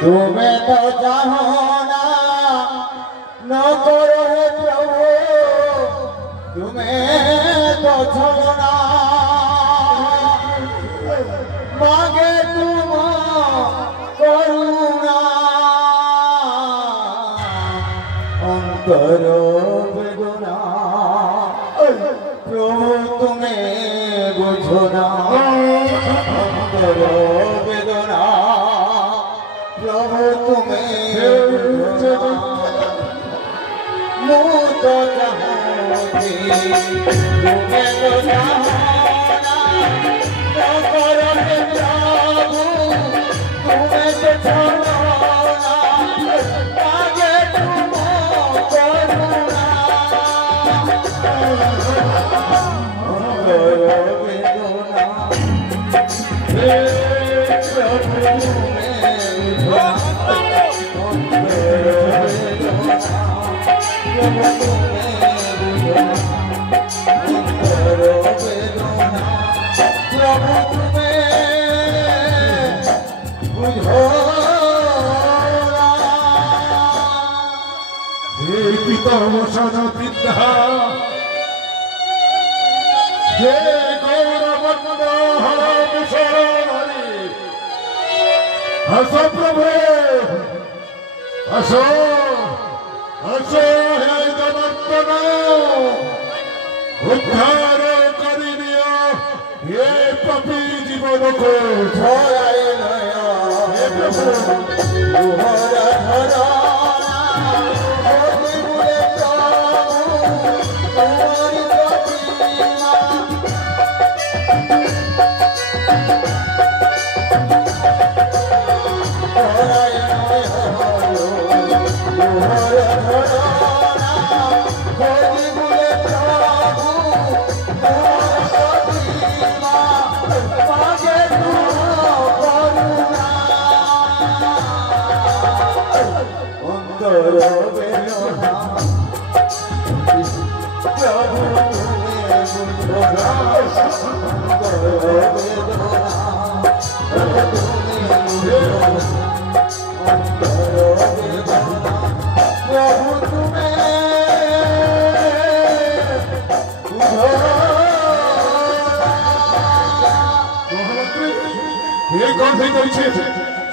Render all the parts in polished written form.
तुम्हें तो चाहो ना न करो हे प्रभु तुम्हें तो छोड़ो ना मांगे तुम करुणा अंतर बेदना प्रभु तुम्हें बुझो ना अंतर बेदना प्रभु तुम्हें मुँह तो चाहूँगी तुम्हें तो चाहना तो करो हे प्रभु तुम्हें तो छोड़ो ना आगे तुम करो हसो प्रभु हसो हसो हे जनार्दन उद्धार करि दियो हे पापी जीवन को छाए नया हे प्रभु तुहरा धरा होगी मुझे प्रभु तुम्हारी प्रतिमा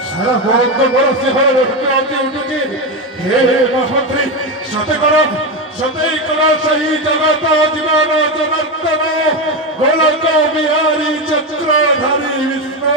सारा बहुत बड़ा से हमारे उठुची हे महामंत्री सत्य करो सही जगत जीवन जनार्दन गोलक बिहारी चक्रधारी विष्णु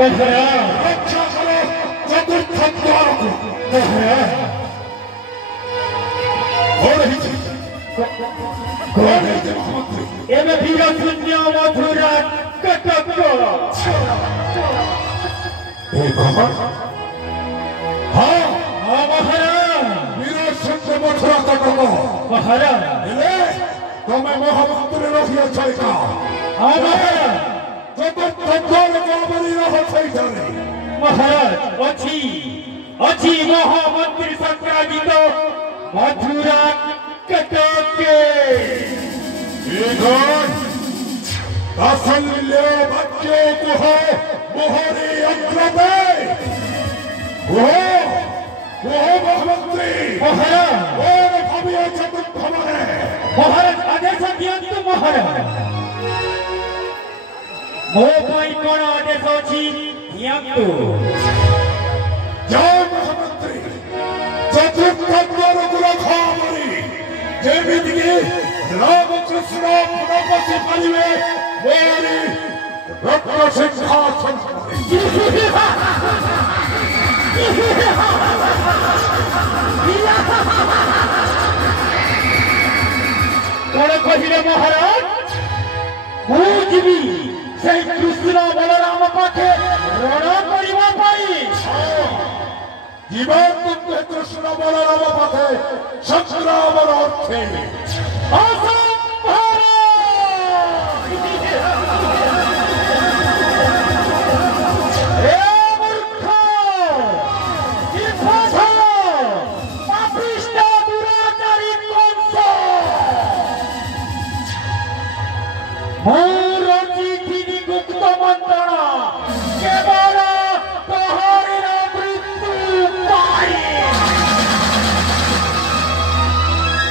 ରକ୍ଷା କର ଚତୁର୍ଥ ଦ୍ୱାରକୁ। କଣ ହେଇଛି ମହାମନ୍ତ୍ରୀ? ଏବେ ବୀର ଶୂନ୍ୟ ମଥୁରା କଟକ ଏ କଣ? ହଁ ମହାରାଜ ବୀର ଶୂନ୍ୟ ମଥୁରା କଟକ ମହାରାଜ ହେଲେ ତମେ ମହାମନ୍ତ୍ରୀ ରହିଅଛ ଏକା। ମହାରାଜ ଚତୁର୍ଥ ଦ୍ୱାରକୁ ଆମରି ରହ ସେଇଠାରେ। ମହାରାଜ ଅଛି ଅଛି ମହାମନ୍ତ୍ରୀ ସଂକ୍ରାଜିତ ମଥୁରା କଟକେ असल्य बच्चों को हो मोहरे अग्रदे वो महामंत्री और भव्य चतुर्भुवने महाराज आदेश दियंतु महाराज मो पाई कोन आदेश अछि दियंतु जाओ महामंत्री चतुर्थ द्वार को रखो हमारी जेमिति की रामकृष्ण पुनपति परिवे मेरी रत्न सिंहासन कोन कहिले महाराज बुझबी से कृष्ण बलराम पाखे रण करिवा पाई जीवन तुमने कृष्ण बलराम पाखे संग्राम अर्थे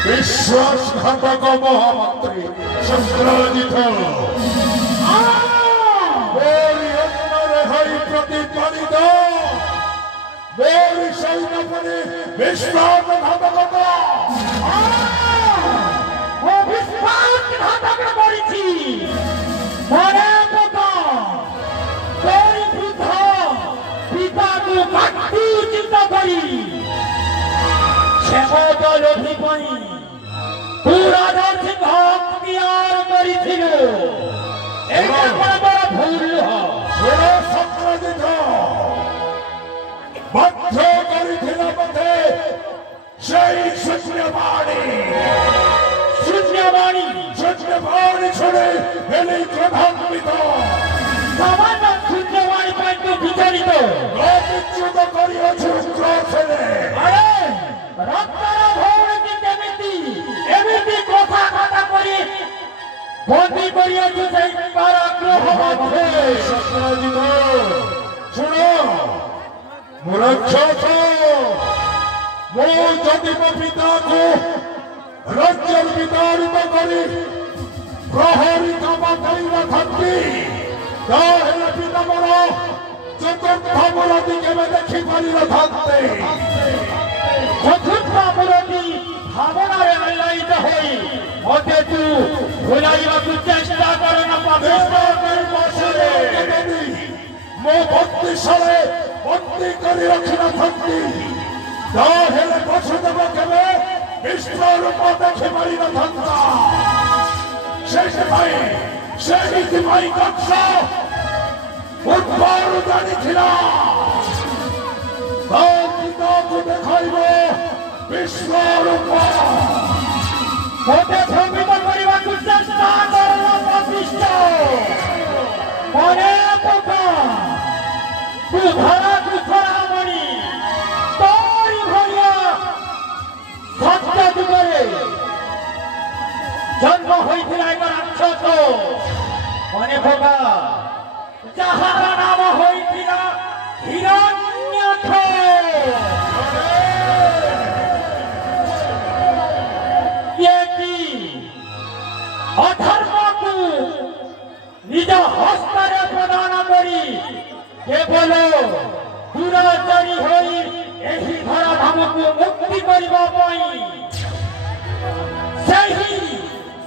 विश्वासघातक महामंत्री संक्राजित मेरी अन्नरेहई प्रतिपादित मेरी सैन्य पर विश्वासघातकता विश्वासघातक करिछि मने पता तोरी वृद्ध पिता को मृत्यु चिंता करी क्षमता लोभी पाई पूरा दर्शिक हत्यार करिथिलो एका बड़ा भूल हो छोड़ो संक्राजित बद्ध करिथिला पथे সেই শূন্যবাণী ছড়ে হেলে ক্রধান্বিত সামান্য শূন্যবাণী পাইত বিচারিত বিচ্যুত করিয়াছে উগ্র ছেলে আরে রক্তর ভৌরকে কেমিতি এমিতি কথা কথা করি বন্দী করিয়াছে সেই কারাগৃহ মধ্যে সত্রাজিত শুনো মুরক্ষস মো যদি মো পিতাকে রাজ্যের বিতাড়িত করি প্রহরী কামা করিবা থাকি তাহলে পিতা মোর চতুর্থ মুরতি কেবে দেখি পারি থাকতে চতুর্থ মুরতি ভাবনারে আল্লাহিত হই মতে তু ভুলাইବାକୁ চেষ্টা কর না পাপিষ্ঠের বশরে মো বন্দিশালে বন্দী করে রাখি না থাকি তাহলে বসুদেব কেবে বিশ্বরূপ দেখে পারি না থাকা সেইপাই কক্ষ উদ্ধার জানিছিল তার পিতাকে দেখাইব বিশ্বরূপ মতে ভ্রমিত করিବାକୁ চেষ্টা কর না পাপিষ্ঠ মনে পকা তু ধরা কুছড়ামণি তোরি ভলিয়া সত্য যুগরে জন্ম হয়েছিল এক রাক্ষস মনে পকা যাহার নাম হয়েছিল হিরণ্যক্ষ অধর্মকু নিজ হস্ତରେ প্রদান করি কেবল দুরাচারী হই ଏହି ଧରାଧାମକୁ ମୁକ୍ତି କରିବା ପାଇଁ ସେହି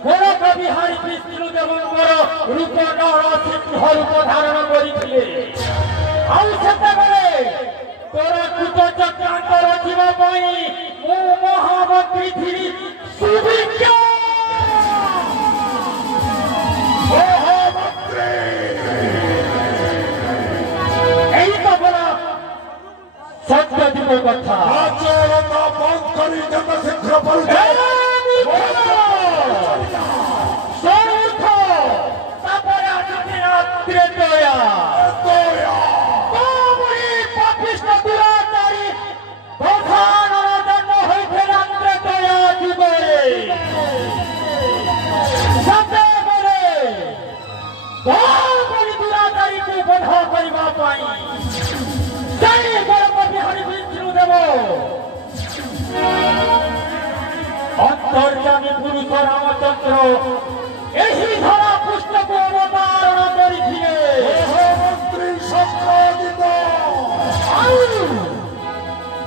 ଗୋରଖ ବିହାରୀ ବିଷ୍ଣୁ ଦେବଙ୍କର ରୂପ ନର ସିଂହ ରୂପ ଧାରଣ କରିଥିଲେ ଆଉ ସେତେବେଳେ ତୋର କୂଟ ଚକ୍ରାନ୍ତ ରଚିବା ପାଇଁ ମୁଁ ମହାମନ୍ତ୍ରୀ ଥିଲି ସୁଭିଜ୍ଞ। ଏଇ ତ ପରା ସତ୍ୟଯୁଗ କଥା। ବନ୍ଦ କରି ଯେତେ ଶୀଘ୍ର କରୁଛ ତାପରେ ଆସୁଛି ରାତ୍ରେ ଦୟା ପାପିଷ୍ଟ ଦୁରାଚାରୀ ପ୍ରଧାନର ଜନ୍ମ ହୋଇଥିଲା ରାତ୍ରେ ଦୟା ଯୁଗରେ। ସେତେବେଳେ କୌଣସି ଦୁରାଚାରୀକୁ ବଧ କରିବା ପାଇଁ ସେଇ ବଳପ ବିହାରୀ ବିଷ୍ଣୁଦେବ ଅନ୍ତର୍ଯାମୀ ପୁରୁଷ ରାମଚନ୍ଦ୍ର ଏହି ଧରା ପୃଷ୍ଠକୁ ଅବତାରଣ କରିଥିଲେ। ମନ୍ତ୍ରୀ ସତ୍ୟଜିତ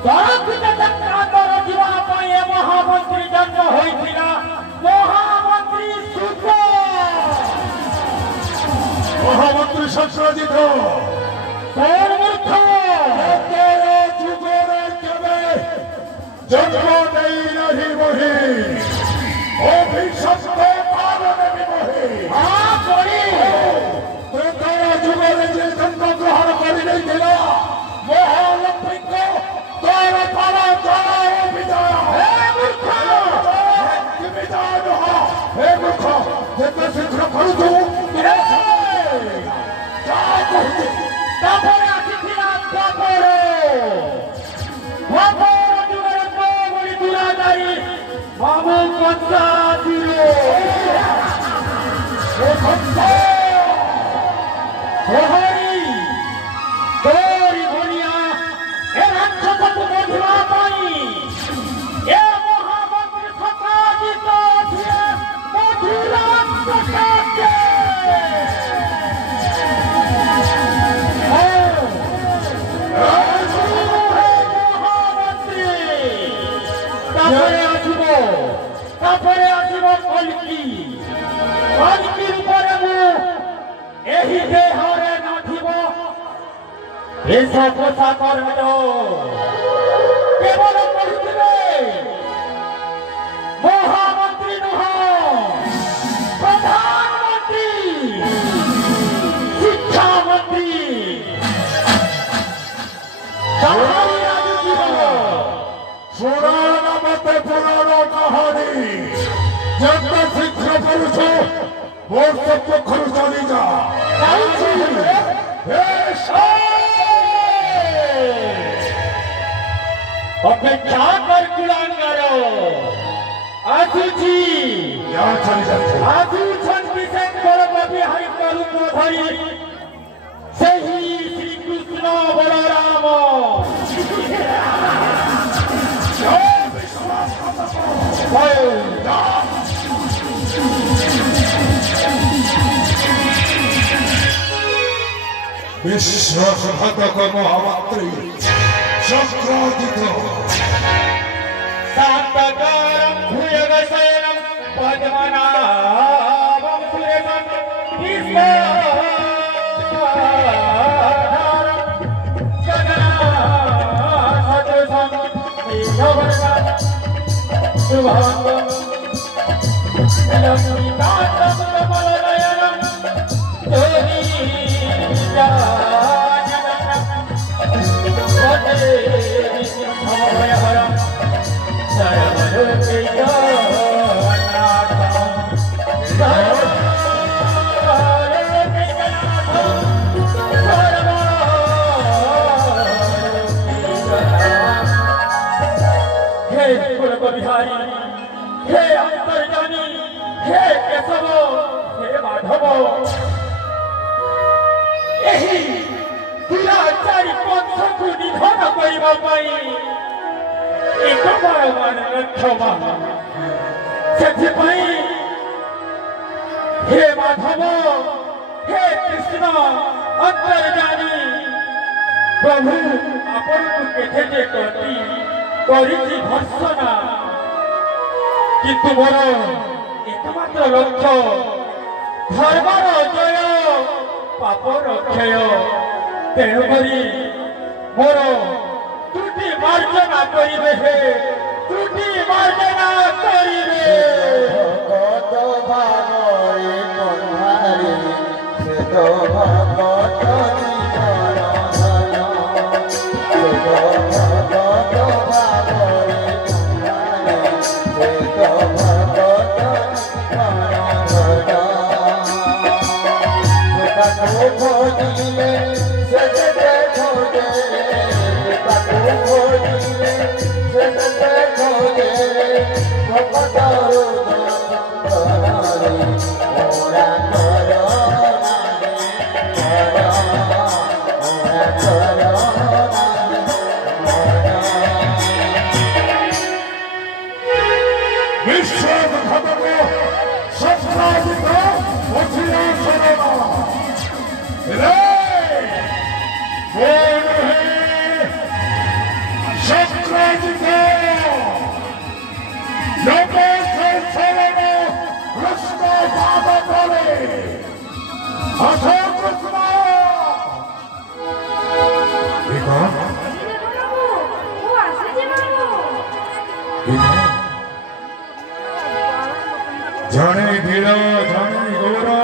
ଦରକୃତ ଚକ୍ରାନ୍ତ ରଚିବା ପାଇଁ ଏ ମହାମନ୍ତ୍ରୀ ଜନ୍ମ ହୋଇଥିଲା ମହାମନ୍ତ୍ରୀ ସୁତ। ମହାମନ୍ତ୍ରୀ ସତ୍ୟଜିତ କଣ ମୂର୍ଖ ଯୁଗରେ କେବେ ଜନ୍ମ ନେଇ ନାହିଁ ବହି ଅଭିଶପ୍ତ କାରଣେ ବି ବହି ତ୍ରେତର ଯୁଗରେ ଯେ ଜନ୍ମ ଗ୍ରହଣ କରି ନେଇଥିଲା ମହାଲକ୍ଷ୍ମୀଙ୍କ ତୋର ପାଳ ଜୟ ବିଜୟ। ହେ ମୂର୍ଖ ହେ ମୂର୍ଖ ଯେତେ ଶୀଘ୍ର କରୁଛୁ ତାପରେ ଆସିଥିଲା ଦ୍ୱାପର ଯୁଗରେ କୋଉଭଳି ଦୁରାଚାରୀ ବାବୁ କଂସାସୁର ପ୍ରହରୀ ତୋରି ଭଳିଆ ଏ ରାକ୍ଷସକୁ ବଧିବା ପାଇଁ ଏ ମହାମନ୍ତ୍ରୀ ସତ୍ୟଜିତ ଥିଲେ ମଧୁରାନ୍ତକ। ତାପରେ ଆସିବ କଲ୍କି ରୂପରେ ମୁଁ ଏହି ଦେହରେ ନଥିବ ବେଶ ପୋଷାକ କେବଳ କହୁଥିବେ ମହାମନ୍ତ୍ରୀ ନୁହଁ ପ୍ରଧାନମନ୍ତ୍ରୀ ଶିକ୍ଷାମନ୍ତ୍ରୀ ପୁରାଣ ମତେ ପୁରାଣ କାହାଣୀ ଯେତେ ଶୀଘ୍ର କରୁଛୁ ମୋ ପକ୍ଷରୁ ଚାଲିଯା। ଅପେକ୍ଷା କର କୁଳାଙ୍ଗାର ଆସୁଛି ଆସୁଛନ୍ତି ସେ ବଳପ ବିହାରୀଙ୍କ ରୂପ ଧରି ସେହି ଶ୍ରୀକୃଷ୍ଣ ବଳରାମ। विश्वासघातक महामंत्री सत्याजित शांतकारं भुजगशयनं पद्मनाभं सुरेशं विश्वाधारं जगन्नाथसदृशं मेघवर्णं शुभांगं लक्ष्मीकान्तं कमलनयनं बिहारी हे अंतर्जामी हे केशव हे माधव ଏହି ଦୁରାଚାରୀ ପନ୍ଥକୁ ନିଧନ କରିବା ପାଇଁ ଏକବାର କ୍ଷମା। ସେଥିପାଇଁ ହେ ମାଧବ ହେ କୃଷ୍ଣ ଅନ୍ତର୍ଜାମୀ ପ୍ରଭୁ ଆପଣଙ୍କୁ କେତେ ଯେ କରିଛି ଭର୍ସନା, କିନ୍ତୁ ମୋର ଏକମାତ୍ର ଲକ୍ଷ୍ୟ ଧର୍ମର ଜୟ ପାପର କ୍ଷୟ। तेणुकरी मोर त्रुटि मार्जना करिबे हे त्रुटि मार्जना करिबे भगत भागरे कन्हारे से तो भगत जीवन धन से तो भगत भागरे कन्हारे से तो भगत जीवन धन खोजिले से खोजे खोजिले से खोजे भगत जाने धीरा जाने गोरा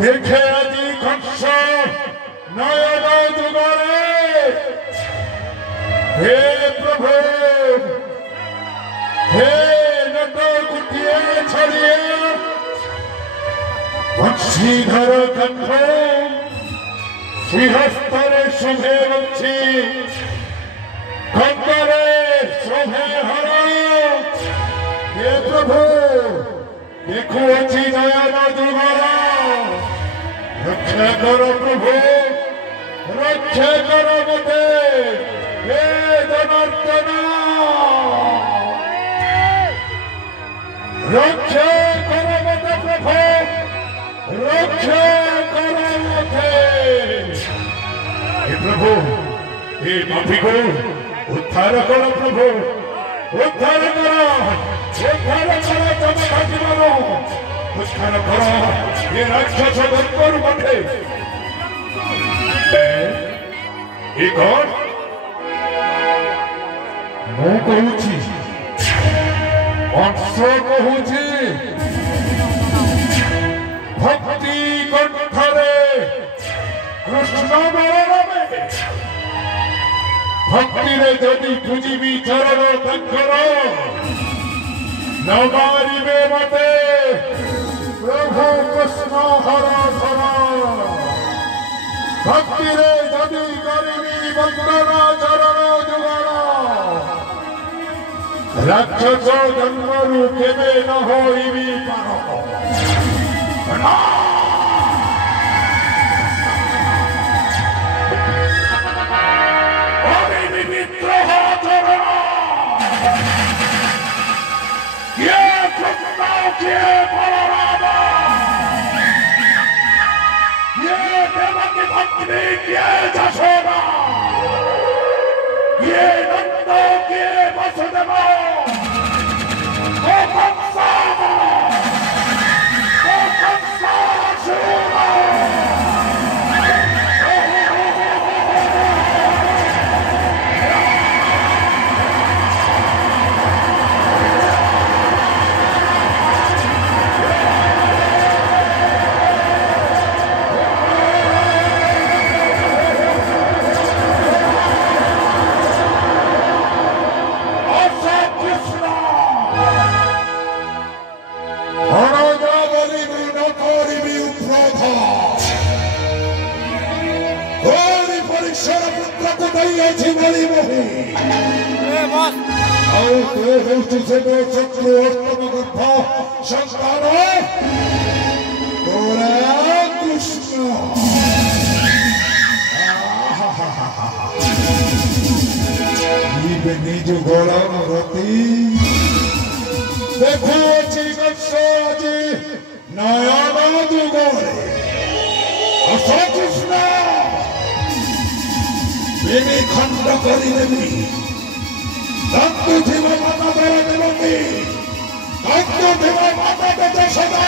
देखे आदि कंस नयन दुगारे हे प्रभु हे नट कुटिए छड़िए बंशीधर कंठ सिंहस्तरे शुभे बंशी कंदरे शोभे हरा हे प्रभु देखो अच्छी नयन दुगारा रक्षा करो प्रभु रक्षा करो मते हे जनार्दन रक्षा करो मते प्रभु रक्षा करो मते हे प्रभु हे पापी को उद्धार करो प्रभु उद्धार करो तम भाग्यवानो उद्धार करो ये राक्षस धर्मरु मते ये कौन मु कहूची वंश कहूची भक्ति कंठरे कृष्ण बलरामे भक्ति रे जदि पूजिबी चरण तंकर न मारिबे मते प्रभु कृष्ण हर धर भक्ति रे जदि करिबी वंदना चरण जुगल राक्षस जन्मरु केबे न होइबी पार ये बलरामा ये देवकी भक्ति ये जशोदा ये नंद के वसुदेव ओ कंसासुर निज गोलम रति देखो जी नयन दुगरे कृष्ण बेबी खंड करी देवी दंतु थिव माता दर देवी दंतु थिव माता देते सदा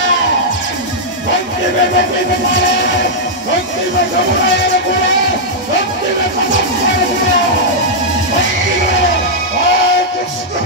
भक्ति में गति दिखाए, भक्ति में घबराए रखो, भक्ति में समर्पण रखो, भक्ति में कृष्ण